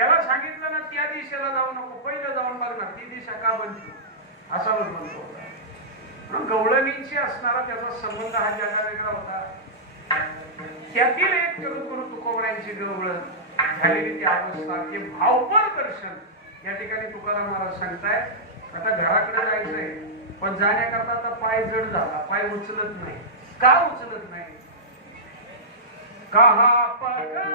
त्याला सांगितलं ना त्या दिशेला जाऊ नको, पहिलं जाऊन बघ ना ती दिशा का बनते, असा म्हणतो. म्हणून गवळणींशी असणारा त्याचा संबंध हा जगा वेगळा होता. त्यातील एक गुरु तुकोबरायांची गवळण झालेली ती अवस्था, ते भावपर दर्शन या ठिकाणी तुकाराम महाराज सांगताय. आता घराकडे जायचंय, पण जाण्याकरता आता पाय जड झाला, पाय उचलत नाही. का उचलत नाही? कहा पगडा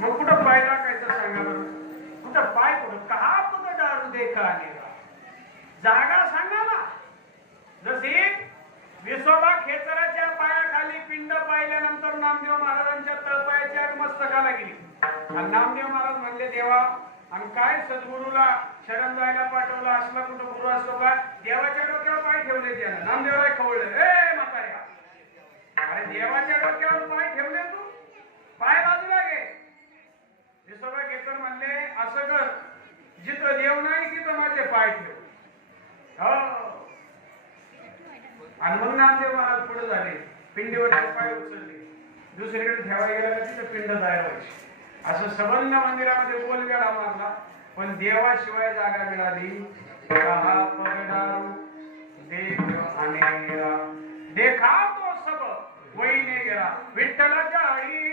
मग कुठं पाय टाकायचं सांगा बरं? कुठं पाय कुठं कहा कुठं दारू देखा जागा सांगा ना. जशी विसोबा खेचराच्या पायाखाली पिंड पाहिल्यानंतर नामदेव महाराजांच्या तळपायाच्या मस्तकाला गेली आणि नामदेव महाराज म्हणले देवा आणि काय सद्गुरूला शरण जायला पाठवलं, असला कुठं गुरु असतो का? देवाच्या डोक्यावर पाय ठेवले त्यानं. नामदेवराय खवळले, ए म्हाताऱ्या, अरे देवाच्या डोक्यावर पाय ठेवले तू, पाय बाजूला घे. विसोबा खेचर म्हणले असं कर, जिथं देव नाही तिथं माझे पाय ठेव. आणि मग नामदेव महाराज पुढे झाले, पिंडीवरचे पाय उचलले, दुसरीकडे ठेवायला गेला का तिथं पिंड तयार व्हायची. असं सबंध मंदिरामध्ये गोलगाडा मारला, पण देवाशिवाय जागा मिळाली. देखा तो सब वहीने गेला विठ्ठलाच्या आई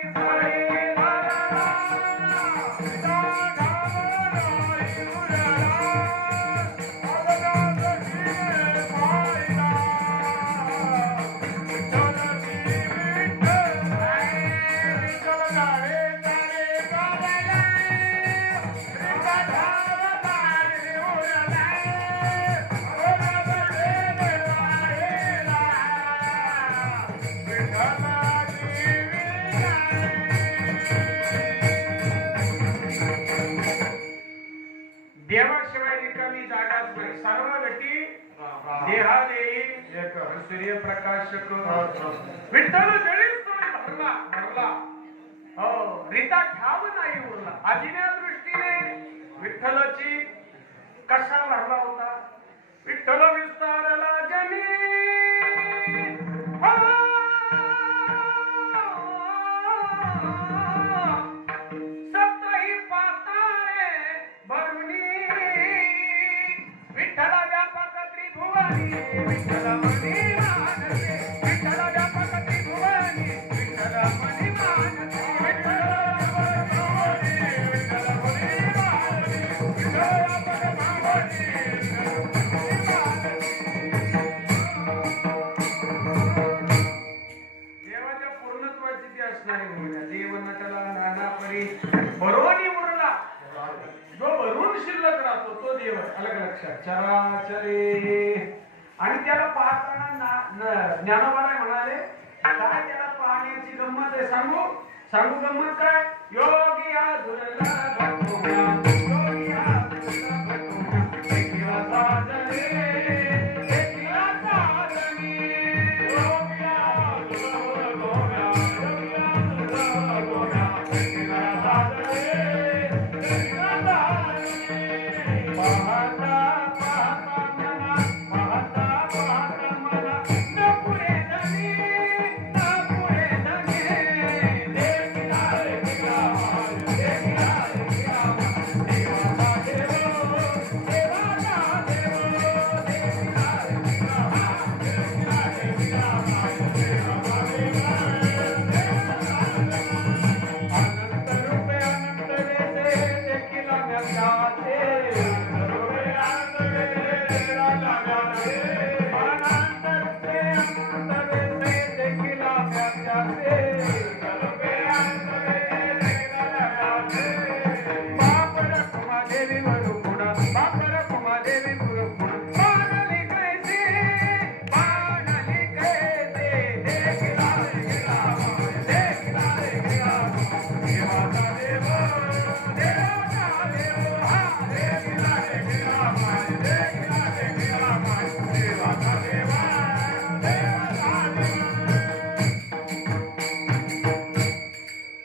देवाशिवाय रिकामी जागाच नाही. सर्व गती देहा देई सूर्यप्रकाश विठ्ठल जळीत भरला भरला, हो रीता ठाव नाही उरला. आजीच्या दृष्टीने विठ्ठलाची कसा भरला होता. विठ्ठल विस्तारला जनी सप्तही पाताळे भरुनी, विठ्ठल व्यापक त्रिभुवनी, विठ्ठल मनी मानसे, विठ्ठल व्यापक त्रिभुवनी, विठ्ठल मनी मानसे, विठ्ठल मनी मानसे, विठ्ठल व्यापक मानसे. देवाच्या पूर्णत्वाची ती असणारी भूमिका. देव नटाला नाना परी भरोनी उरला, जो भरून शिल्लक राहतो तो देव. अलग लक्षात चराचरे. आणि त्याला पाहताना ज्ञानोबा म्हणाले काय त्याला पाहण्याची गंमत आहे, सांगू सांगू गंमत काय. योगिया दुर्ला भटुम्या योगिया दुर्ला भटुम्या देखिला साजने देखिला साजने योगिया दुर्ला भटुम्या योगिया दुर्ला भटुम्या देखिला साजने देखिला साजने पाहता पाहता मना पाहता पाहता मना न पुढे धनी न पुढे धनी देखिला देखिला देखिला देखिला देवाचा देव देवाचा देव देखिला देखिला देखिला देखिला देवाचा देव अनंत रूपे अनंत वेसे देखिला म्याचे अनंत रूपे अनंत वेसे देखिला म्याचे अनंत रूपे अनंत वेसे देखिला म्याचे अनंत रूपे अनंत वेसे देखिला म्याचे बापर कुमादेवी वरुण बापर कुमादेवी वरुण बाणली कैसे देखिला देखिला देखिला देखिला देवाचा देव देवाचा देव हा देखिला देखिला देखिला देखिला देवाचा देव देवाचा देव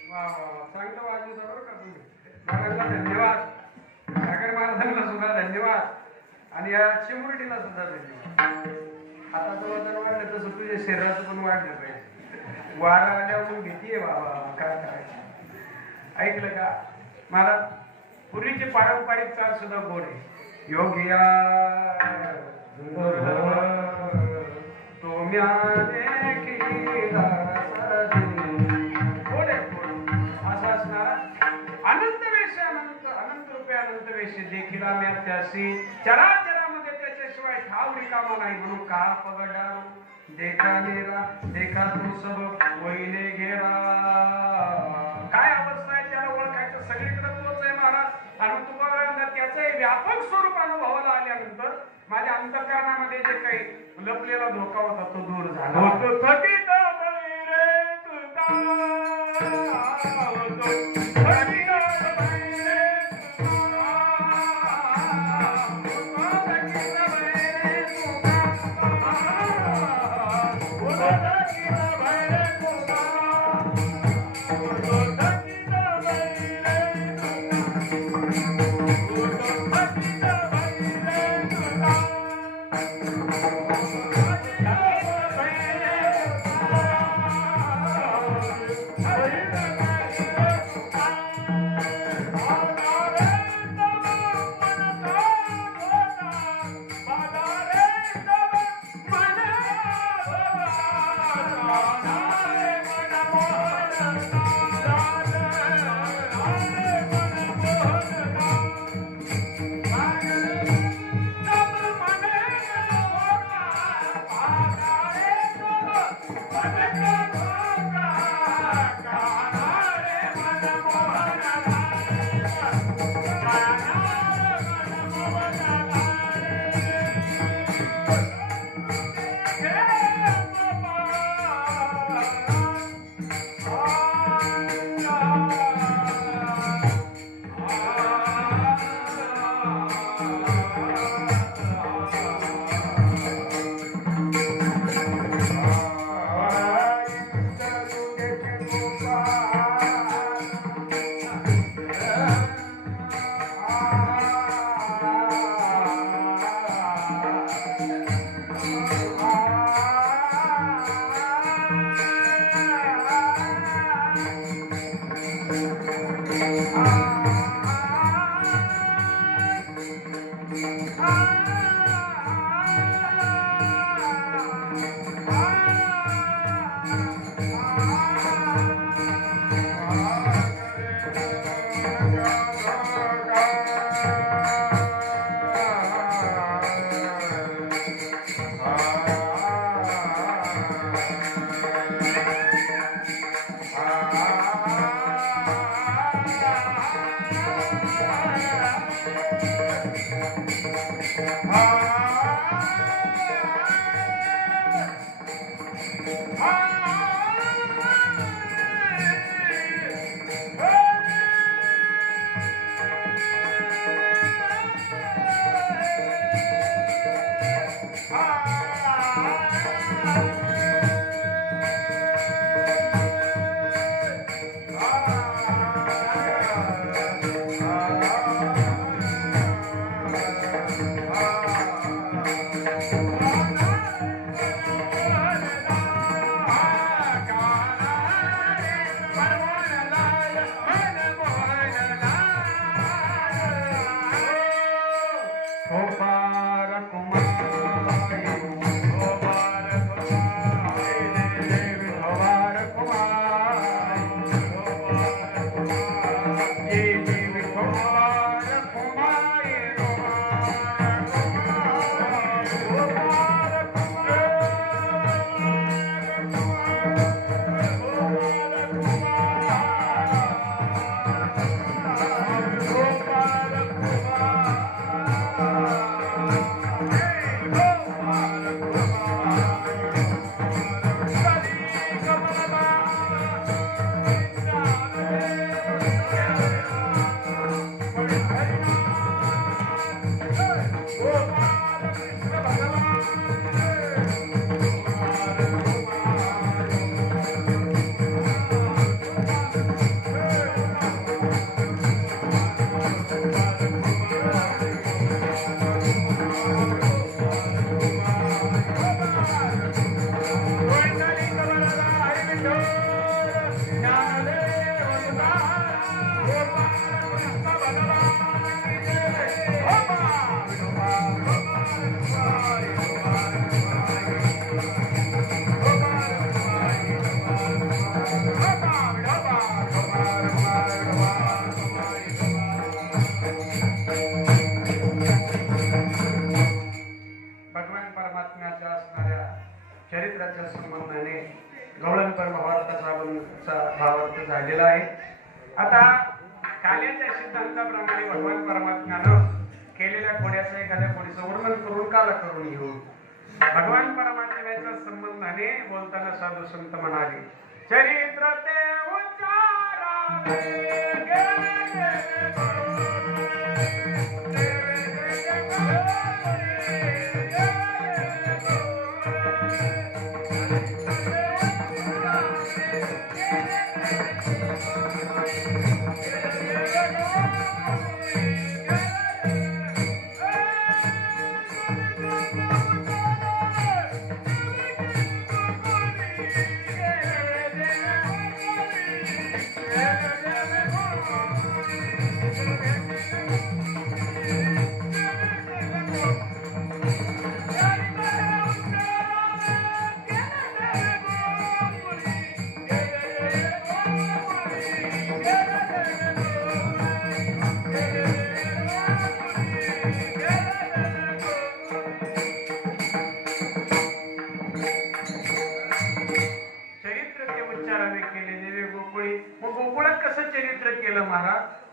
वा वा चांगलं वाजवता बरं का तुम्ही महाराजांना धन्यवाद सागर महाराजांना सुद्धा धन्यवाद आणि या चिमुरडीला सुद्धा धन्यवाद हाताचं वजन वाढलं तसं तुझ्या शरीराचं पण वाढलं पाहिजे वारा आल्यावर भीतीये बाबा काय करायचं ऐकलं का मला पूर्वीची पारंपरिक चाल सुद्धा गोड आहे योगिया तुम्या देखिला साजने गोड आहे गोड असं असणार अनंत वेश अनंत अनंत रूपे अनंत वेश देखिला म्यात्यासी चराचरामध्ये त्याच्याशिवाय ठाव रिकामा नाही म्हणून का पगडा देखा नेरा देखा तू सब वहिने घेरा काय अवस्था आहे त्याला ओळखायचं सगळीकडे तोच आहे महाराज आणि तुकारामांना त्याचंही व्यापक स्वरूप अनुभवाला आल्यानंतर माझ्या अंतःकरणामध्ये जे काही लपलेला धोका होता तो दूर झाला होतो थकीत बाई रे तुका होतो थकीत बाई रे तुका थकीत बाई रे तुका थकीत बाई रे तुका थकीत बाई रे Ah! चरित्राच्या संबंधाने गवळणपर भावार्थ झालेला आहे. आता काल्याच्या सिद्धांताप्रमाणे भगवान परमात्म्यानं केलेल्या खोड्याचं एखाद्या खोडीचं वर्णन करून काला करून घेऊ. भगवान परमात्म्याच्या संबंधाने बोलताना साधू संत म्हणाले, चरित्र ते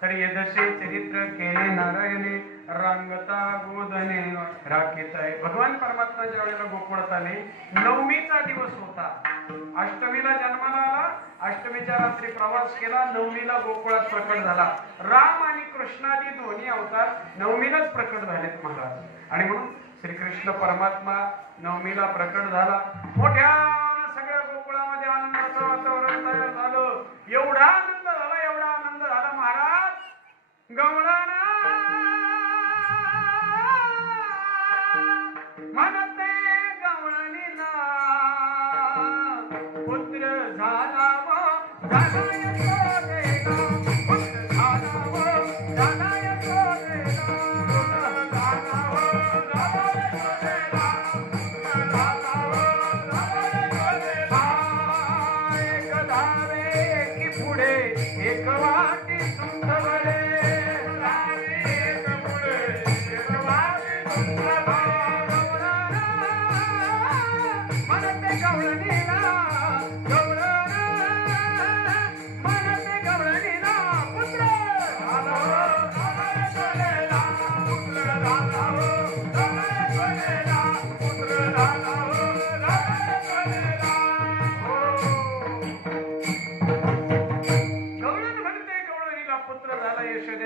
तर यदसे चरित्र केले नारायणे रांगता गोधने राखीत आहे. भगवान परमात्मा ज्या वेळेला गोकुळात आले, नवमीचा दिवस होता. अष्टमीला जन्माला आला, अष्टमीच्या रात्री प्रवास केला, नवमीला गोकुळात प्रकट झाला. राम आणि कृष्णादी दोन्ही अवतार नवमीलाच प्रकट झालेत महाराज. आणि म्हणून श्रीकृष्ण परमात्मा नवमीला प्रकट झाला. मोठ्या सगळ्या गोकुळामध्ये आनंदाचं वातावरण तयार झालं. एवढा आनंद झाला, एवढा आनंद झाला महाराज, गवळणा म्हणते गवळणीला पुत्र झाला व झाला यशोदेला, पुत्र झाला व झाला यशोदेला, झाला व झाला यशोदेला, झाला व झाला यशोदेला. एक धावे की पुढे एक वाटी सुंदर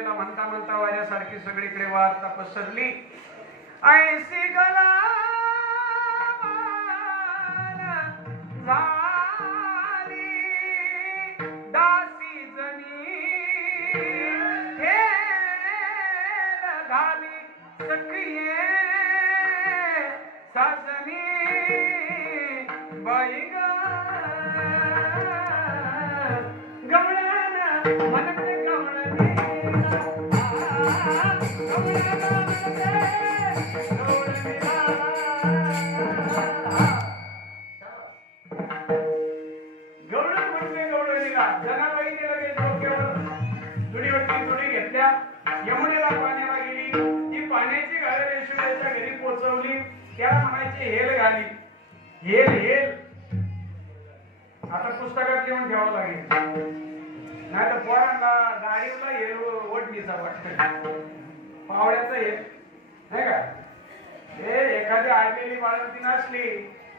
म्हणता म्हणता वाऱ्यासारखी सगळीकडे वार्ता पसरली. ऐसी गला झाली दासी जनी हेल घाली सखिये साजनी बाई ग गवळण मनते गवळणी जनाबाईने लगेच डोक्यावर जुडी घेतल्या यमुनेला पाण्याला गेली ती पाण्याची घागर यशोदेच्या घरी पोचवली त्याला म्हणायची हेल घाली हेल आता पुस्तकात लिहून ठेवावं लागेल नाही तर पोरांना गाडीला हेल ओढणीचा वाटत पावड्याचा हेल नाही का हे एखादी आलेली बाळंती नसली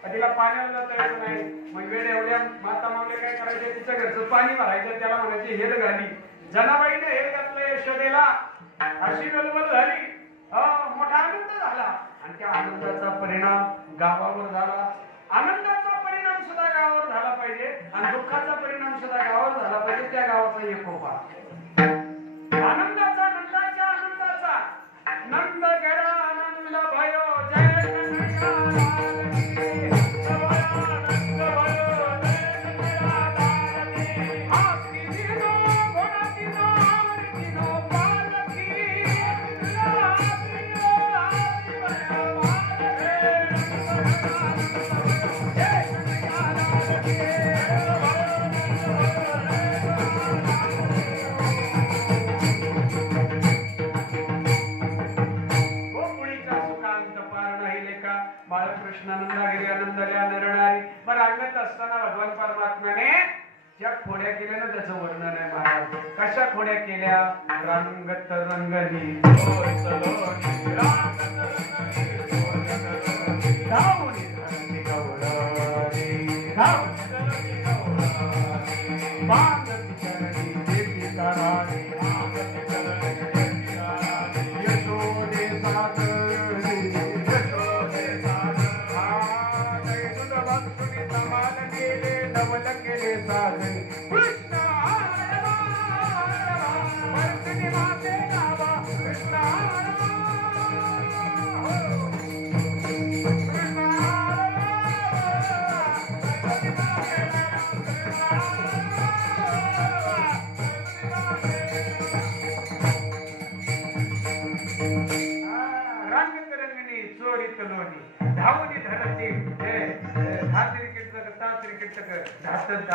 तिला पाण्याला जाता येत नाही मग वेळ एवढ्या माता मागले काय करायचे तिच्या घरचं पाणी भरायचं त्याला म्हणायची हेल घाली जनाबाईने हेल घातलं यशोदेला अशी गलबल झाली मोठा आनंद झाला आणि त्या आनंदाचा परिणाम गावावर झाला आनंदाचा परिणाम सुद्धा गावावर झाला पाहिजे आणि दुःखाचा परिणाम सुद्धा गावावर झाला पाहिजे त्या गावाचा एकोपा आनंदाचा नंदाच्या आनंदाचा नंद करा आनंद भयो जय खोड्या केल्या ना त्याचं वर्णन आहे महाराज कशा खोड्या केल्या रंगत रंगली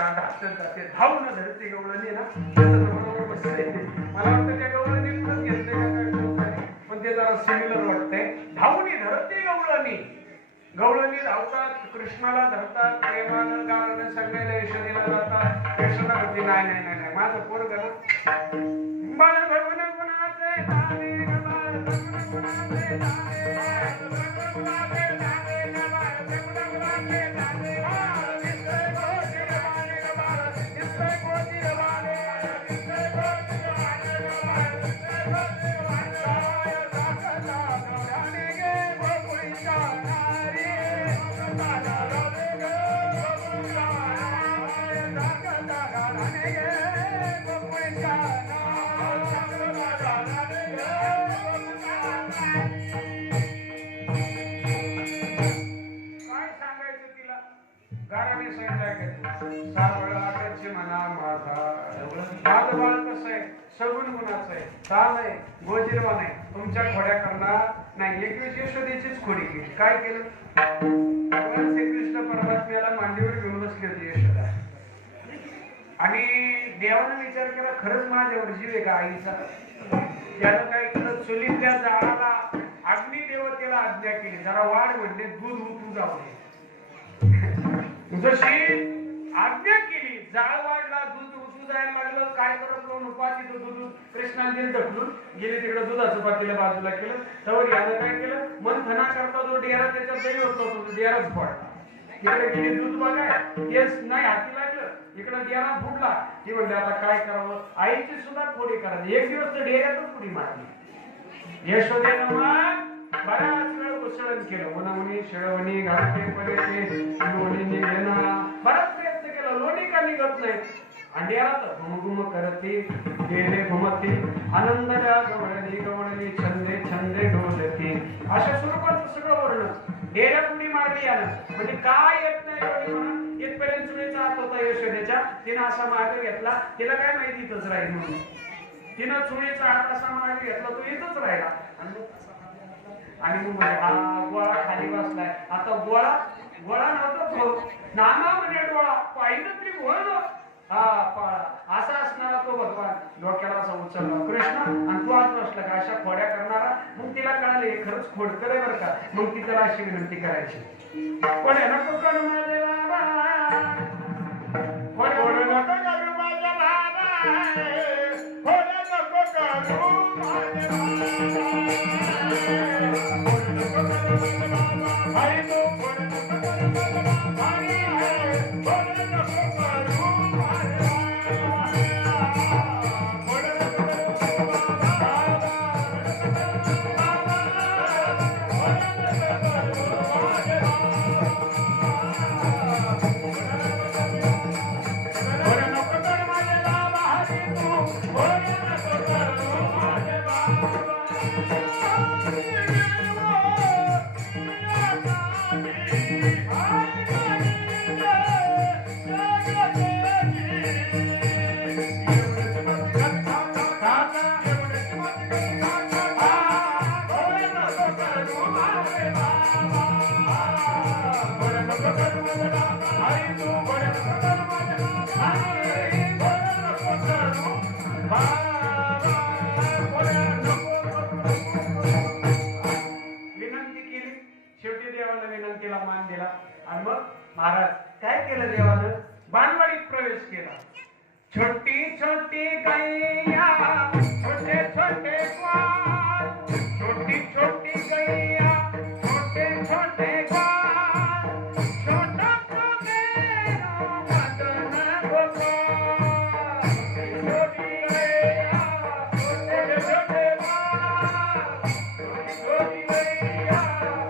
धावणी धरती धावून धरती गवळणी ना मला वाटतं त्या गवळणीतूनच घेतले पण ते जरा सिमिलर वाटतंय धावणी धरती गवळणी धावतात कृष्णाला धरतात प्रेमानं गाणं सांगायला यशोदेला जातात यशोदा म्हणते नाही माझं पोरग ना बाळ भगवून कुणाचे तारे बाळ भगवून कुणाचे गोजीरवान आहे तुमच्या खोड्या करणार नाही एकवीस यशोदेचीच खोडी केली काय केलं भगवान श्रीकृष्ण परमात्म्याला मांडीवर घेऊन बसली होती यशोदा आणि देवानं विचार केला खरंच माझ्यावर जीव आहे का आईचा त्यानं काय केलं चुलीतल्या जाळाला अग्निदेवतेला आज्ञा केली जरा वाढ म्हणले दूध उतू जाऊ दे जशी आज्ञा केली जाळ वाढला दूध जायला लागलं काय करत पाती दूध कृष्णाने ढकलून गेले तिकडे दुधाचं पातीला बाजूला केलं तर यानं काय केलं मंथना करता जो डेरा त्याच्यात दही होतो तो डेराच पडला तिकडे गेली दूध बघाय केस नाही हाती लागलं इकडे डेरा फुटला ती म्हणते आता काय करावं आईची सुद्धा खोडी करावी एक दिवस तर डेऱ्यातच पुढी मारली यशोदेनं मग बऱ्याच वेळ उसळण केलं उन्हावणी शेळवणी घालते पडते घेणं बराच प्रयत्न केला, लोणी का निघत नाही. अंड्यात घुमघुम करते गेले घुमते, आनंदल्या गवळणी गवळणी, छंदे छंदे ढोलते. अशा स्वरूपाचं सगळं वर्णन. डेऱ्यात उडी मारली यानं, म्हणजे काय येत नाही एवढी म्हणून इथपर्यंत चुलीचा हात होता यशोदेच्या. तिनं असा मागे घेतला, तिला काय माहिती इथंच राहील म्हणून. तिनं चुलीचा हात असा मागे घेतला, तो इथंच राहिला. आणि मग हा गोळा खाली बसलाय. आता गोळा गोळा नव्हता तो, नाना म्हणे डोळा पाहिलं तरी बोललो. हा पाळा असा असणारा तो भगवान डोक्याला असा उचलला कृष्ण, आणि तो आज बसला का अशा खोड्या करणारा. मग तिला कळाले खरंच खोडकर आहे बरं का. मग ती त्याला अशी विनंती करायची, पण नको करू माझे बाबा, खोड नको करू माझ्या बाबा, खोड नको करू माझे बाबा. महाराज काय केलं देवानं, बाणवाडीत प्रवेश केला. छोटी छोटी गैया छोटे छोटे ग्वाल, छोटी छोटी गैया छोटे छोटे ग्वाल, छोटा सा मेरा मदन गोपाल. छोटी गैया छोटे छोटे ग्वाल, छोटी गैया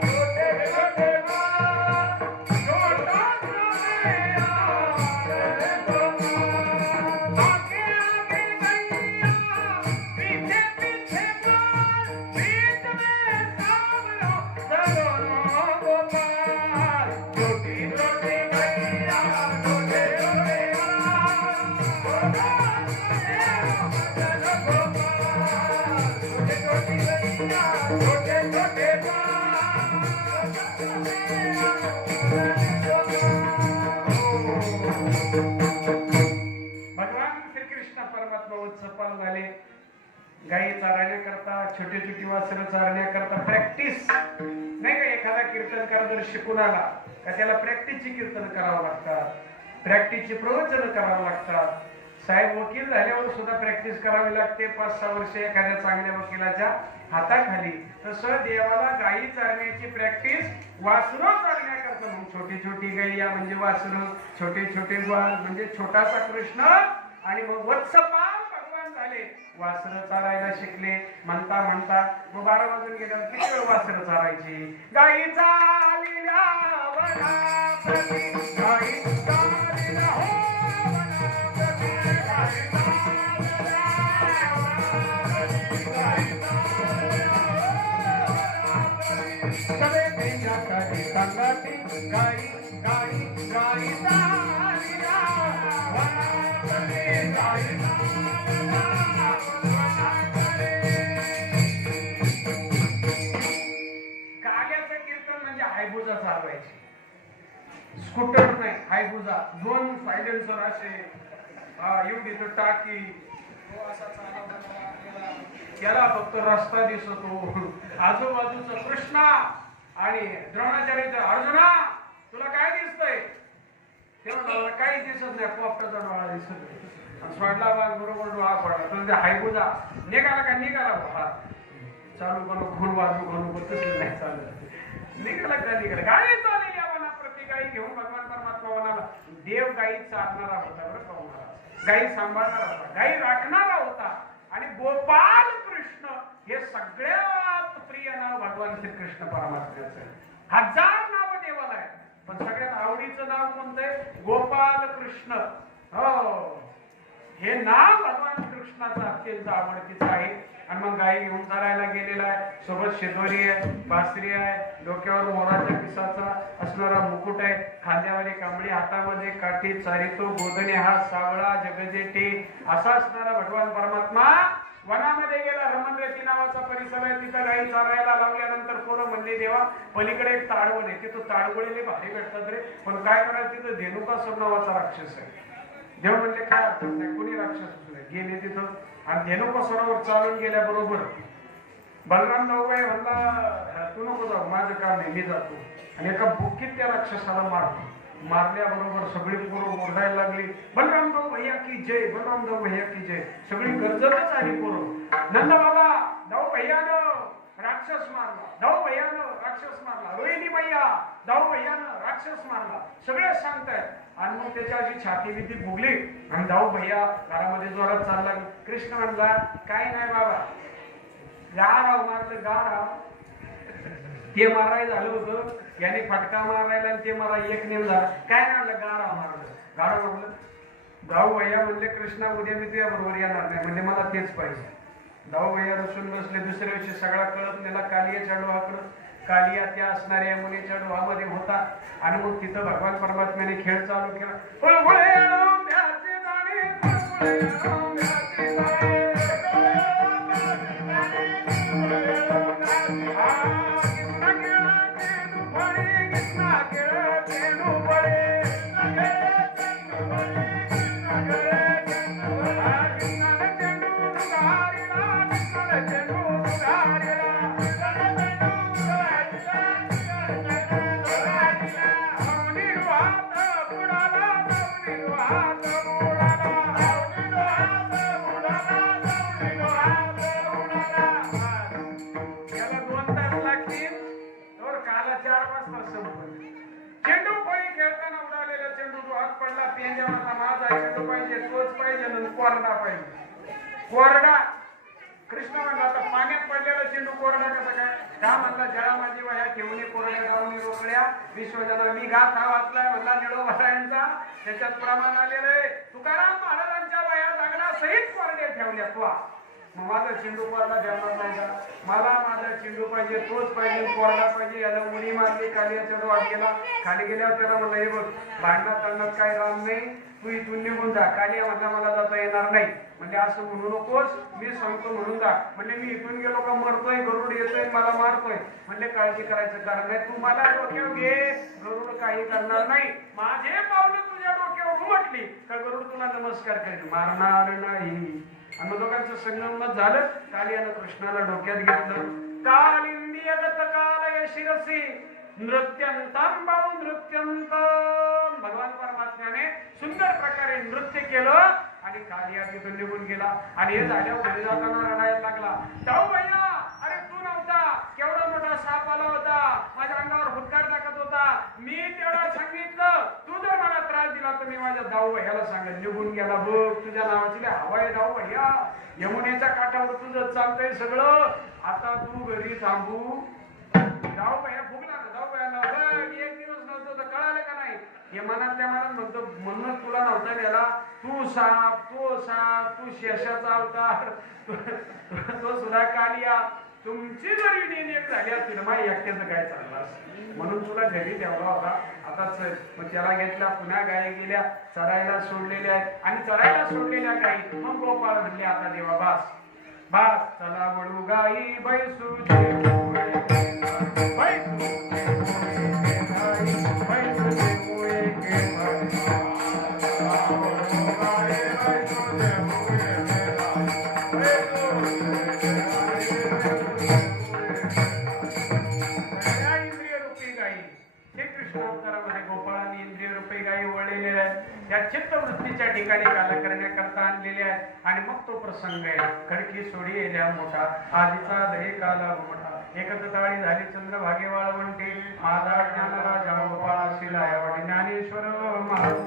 छोटे छोटे ग्वाल, छोटा सा मेरा मदन गोपाल. आगे आगे गैया पीछे पीछे ग्वाल, बीच में सांवलो सलोनो गोपाल. छोटी छोटी गैया छोटे छोटे ग्वाल, छोटा सा मेरा मदन गोपाल. छोटी छोटी गैया छोटे छोटे ग्वाल, छोटा सा मेरा मदन गोपाल. भगवान श्रीकृष्ण परमात्मा उत्सपाल झाले. गायी चारण्याकरता, छोटी छोटी वासरं चारण्याकरता प्रॅक्टिस नाही का. एखादा कीर्तनकार जर शिकून आला का त्याला प्रॅक्टिसची कीर्तन करावं लागतात, प्रॅक्टिसची प्रवचन करावं लागतात. साहेब वकील झाल्यावर सुद्धा प्रॅक्टिस करावी लागते 5-6 वर्ष एखाद्या चांगल्या वकिलाच्या हाताखाली. तसं देवाला गायी चारण्याची प्रॅक्टिस वासरं चारण्याकरता. मग छोटी छोटी गैया म्हणजे वासरं, छोटे छोटे ग्वाल म्हणजे छोटासा कृष्ण, आणि मग वत्सपाल भगवान झाले. वासरं चारायला शिकले. म्हणता म्हणता मग 12 वाजून गेल्यावर किती वेळ वासरं चारायची. गायी चालिल्या वनाप्रती, गायी चालिल्या हो वनाप्रती, गायी चालिल्या वनाप्रती, गायी चालिल्या हो वनाप्रती. सगळे त्यांच्याकडे संगती, गायी गायी गायी चालिल्या वनाप्रती, गायी चालिल्या वनाप्रती. काल्याचं कीर्तन म्हणजे हायबुजा चालवायची. स्कूटर नाही, हायबुजा. 2 सायलेन्सर असे, एवढी तर टाकी. तो असा चालवला, त्याला फक्त रस्ता दिसतो. आजूबाजूचा कृष्णा आणि द्रोणाचार्याचा अर्जुना तुला काय दिसतंय. तेव्हा काही दिसत नाही, पोपटाचा डोळा दिसत. सोडला बाग बरोबर डोळा पडला. तर हायबुजा निघाला का निघाला. हा चालू करू खून वाजू करू तसं नाही चालत. निघाला का निघाला. गाई चालेल या वनाप्रती. गाई घेऊन भगवान परमात्मा वनाला. देव गाई चालणारा होता बरं का होणारा, गाई सांभाळणारा होता, गाई राखणारा होता. आणि गोपाल कृष्ण हे सगळ्यात प्रिय नाव भगवान श्रीकृष्ण परमात्म्याचं. 1000 नाव देवाला आहे, पण सगळ्यात आवडीचं नाव नाव कोणतं आहे? गोपाल कृष्ण. हो, हे नाव भगवान कृष्णाचं अत्यंत आवडतीचं आहे. आणि मग गाई घेऊन चालायला गेलेला आहे. सोबत शेतोरी आहे, बासरी आहे, डोक्यावर मोराच्या पिसाचा असणारा मुकुट आहे, खांद्यावर एक आंबळी, हातामध्ये काठी, चारितो गोधने हा सावळा जगजेठी असा असणारा भगवान परमात्मा वनामध्ये गेला. रमणरेती नावाचा परिसर आहे, तिथं गाई चारायला लावल्यानंतर पोरं म्हणले देवा पलीकडे एक ताडवण आहे, तिथं ताडगोळीले भारी भेटतात रे, पण काय करायचं तिथं धेनुकासूर नावाचा राक्षस आहे. देव म्हणले काय अर्थ नाही, कुणी राक्षस गेले तिथं. आणि धेनुकासुरावर चालून गेल्याबरोबर बलराम जाऊ काय म्हणला तू नको जाऊ, माझं काम आहे, मी जातो. आणि एका बुक्कीत त्या राक्षसाला मारतो. मारल्याबरोबर सगळी पोरं ओरडायला लागली, बलराम जाऊ भैया की जय, बलराम जाऊ भैया की जय. सगळी गरजतच आली पोरं. नंद बाबा जाऊ भैयानं राक्षस मारला, जाऊ भैयानं राक्षस मारला, रोहिणी भैया जाऊ भैयानं राक्षस मारला, सगळे सांगतायत. आणि मग त्याच्या अशी छाती बिती फुगली आणि जाऊ भैया घरामध्ये जोरात चालला. कृष्ण म्हणला काय नाही बाबा, गाराव मारलं, गाराव ते मारायला झालं होतं, याने फटका मारायला आणि ते मारा एक नेम झाला. काय नाही म्हणलं, गाराव मारलं. गाराव म्हणलं जाऊ भैया म्हणले कृष्णा उद्या मी तुझ्या बरोबर येणार नाही, म्हणजे मला तेच पाहिजे. जाऊ भैया रसून बसले. दुसऱ्या दिवशी सगळा कळत नेला कालियाच्या डोहाकडं. कालिया त्या असणाऱ्या यमुनेच्या डोहामध्ये होता. आणि मग तिथं भगवान परमात्म्याने खेळ चालू केला. कोरडा. कृष्ण म्हणला आता पाण्यात पडलेला चेंडू कोरडा कसा काय? का म्हणला जळा माझी वया ठेवणे कोरड्या गावनी रोकड्या विश्वजना. मी गाथ हा वाचलाय म्हणला निळोबायांचा, त्याच्यात प्रमाण आलेलं आहे. तुकाराम महाराजांच्या वया दगडा सहित कोरड्या ठेवल्या तू. मग माझा चेंडू कोरडा ठेवणार नाही का? मला माझा चेंडू पाहिजे, तोच पाहिजे, कोरडा पाहिजे. याला उडी मारली, कालियाच्या डोहात गेला. खाली गेल्यावर त्याला म्हणलं हे बघ भांडणात आणण्यात काय राम नाही, तू इथून निघून जा. कालिया म्हणला मला जाता येणार नाही. म्हणजे असं म्हणू नकोस, मी सांगतो म्हणून जा. म्हणजे मी इथून गेलो का मरतोय, गरुड येतोय मला मारतोय. म्हणजे काळजी करायचं कारण नाही, तू मला डोक्यावर घे, गरुड काही करणार नाही. माझे पावलं तुझ्या डोक्यावर उमटली का गरुड तुला नमस्कार करेल, मारणार नाही. आणि दोघांचं संगमत झालं. कालियानं कृष्णाला डोक्यात घेतलं. काल इंदियगत कालय शिरसी नृत्यंतम बाऊ नृत्यंतम. भगवान परमात्म्याने सुंदर प्रकारे नृत्य केलं आणि कालिया तिथून निघून गेला. आणि हे झाल्यावर घरी जाताना रडायला लागला. जाऊ भैया अरे तू नव्हता, केवढा मोठा साप आला होता, माझ्या अंगावर हुक्कार टाकत होता, मी तेवढा सांगितलं, तू जर मला त्रास दिला तर मी माझ्या जाऊ भैयाला सांगेन. निघून गेला. बघ तुझ्या नावाची हवा आहे जाऊ भैया, यमुनेच्या काठावर तुझं चालतंय सगळं, आता तू घरी थांबू. जाऊ भैया फुगला ना. जाऊ भैयाला एक दिवस नव्हतं तर कळालं का नाही, हे मनातल्या मनात म्हणतो, म्हणूनच तुला नव्हता गेला. तू साप, तो साप, तू शेषाचा अवतार, तो सुद्धा कालिया. तुमची जर युनियन एक झाली असतील माझ्या एकट्याचं काय चाललं असं, म्हणून तुला घरी ठेवला होता. आता मग त्याला घेतला. पुन्हा गायी गेल्या, चरायला सोडलेल्या आहेत. आणि चरायला सोडलेल्या गायी मग गोपाळ म्हणले आता देवा बास बास, चला वळू गाई बैसू चित्तवृत्तीच्या ठिकाणी काला करण्याकरता आणलेले आहे. आणि मग तो प्रसंग आहे खडकी सोडी येल्या मोठा आधीचा दही काला मोठा एकच ताळी झाली चंद्रभागे वाळवंटी माझा ज्ञानराजा गोपाळा शिला यावाडी ज्ञानेश्वर महाराज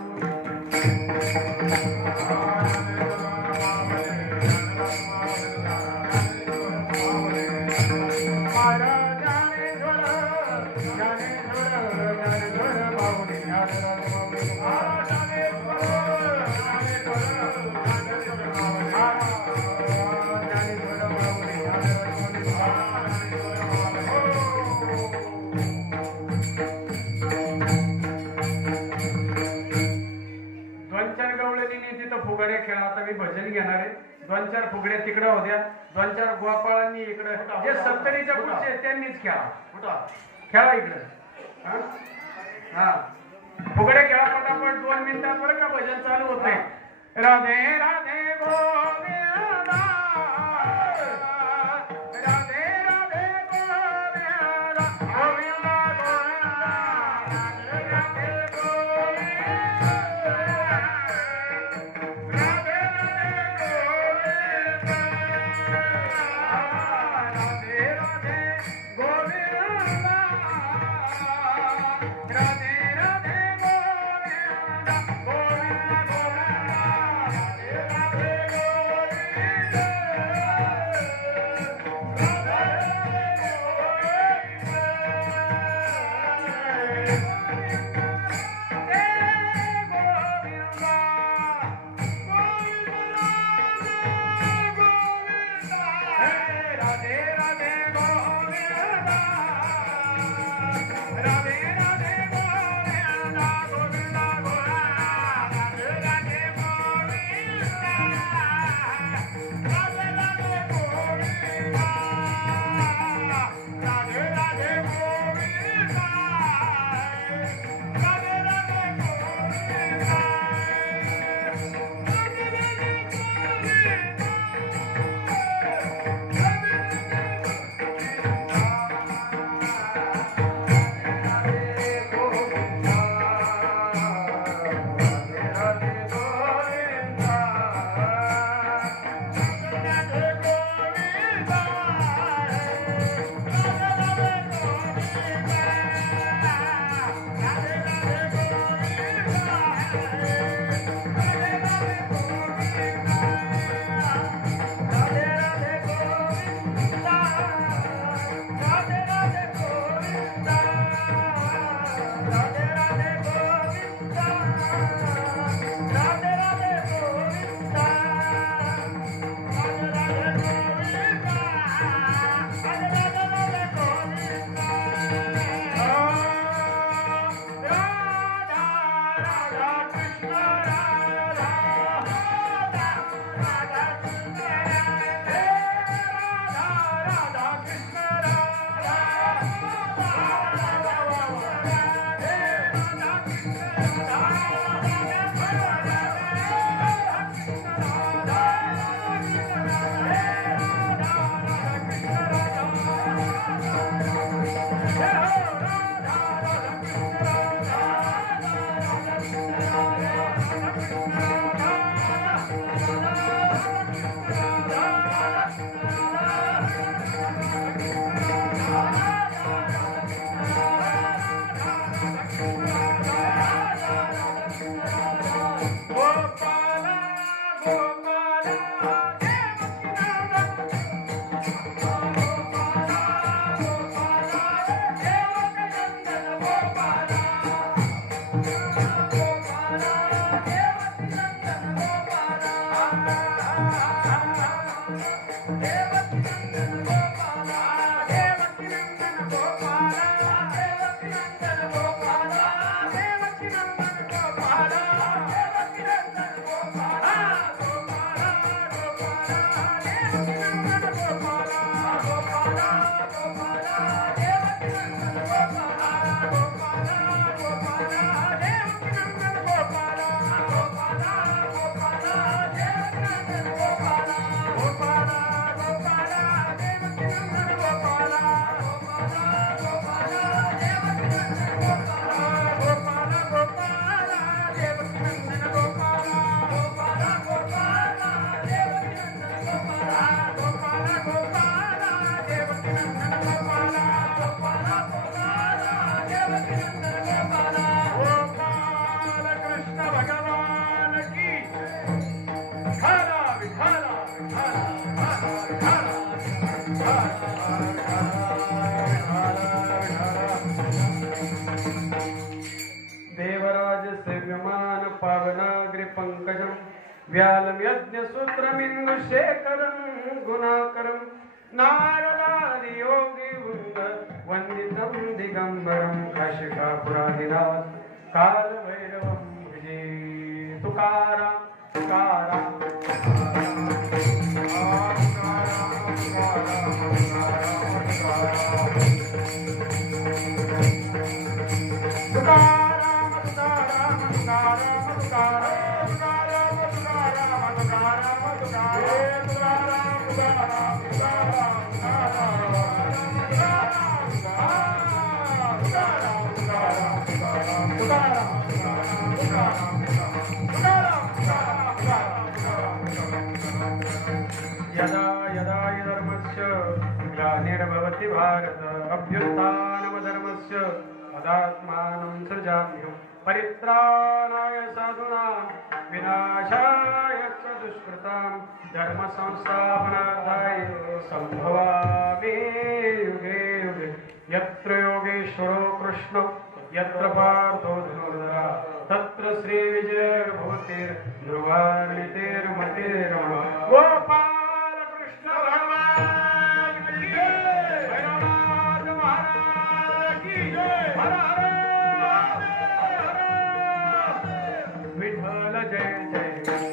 फुगड्या खेळा. आता मी भजन घेणार आहे. 2-4 फुगड्या तिकडे होत्या. 2-4 गोपाळांनी इकडे जे 70च्या पुढचे त्यांनीच खेळा. खेळा इकडे. हा फुगड्या खेळा पटापट. 2 मिनिटात बरं का भजन चालू होत आहे. राधे राधे गोविंदा राधे राधे गोविंदा गोविंदा गोविंदा राधे देवराज सेव्यमान पावनाग्रि पंकजं व्यालं यज्ञसूत्रमिन्दुशेखरं गुणाकरं नारदादि योगी वृन्द वन्दितं दिगंबरं काशिकापुरादिनाथ कालभैरवं भजे तुकाराम तुकाराम यदा यदा हि धर्मस्य ग्लानिर्भवति भारत अभ्युत्थानमधर्मस्य तदात्मानं सृजाम्यहं परित्राणाय साधूनां विनाशाय च दुष्कृतां धर्मसंस्थापनार्थाय सम्भवामि युगे युगे यत्र योगेश्वरो कृष्णो यत्र पार्थो धनुर्धरः तत्र श्रीविजयभूतिर्ध्रुवार्णितिर्मतिर्मम गोपाल कृष्ण भगवान की जय भैरवनाथ महाराज की जय हर हर विठ्ठल जय जय जय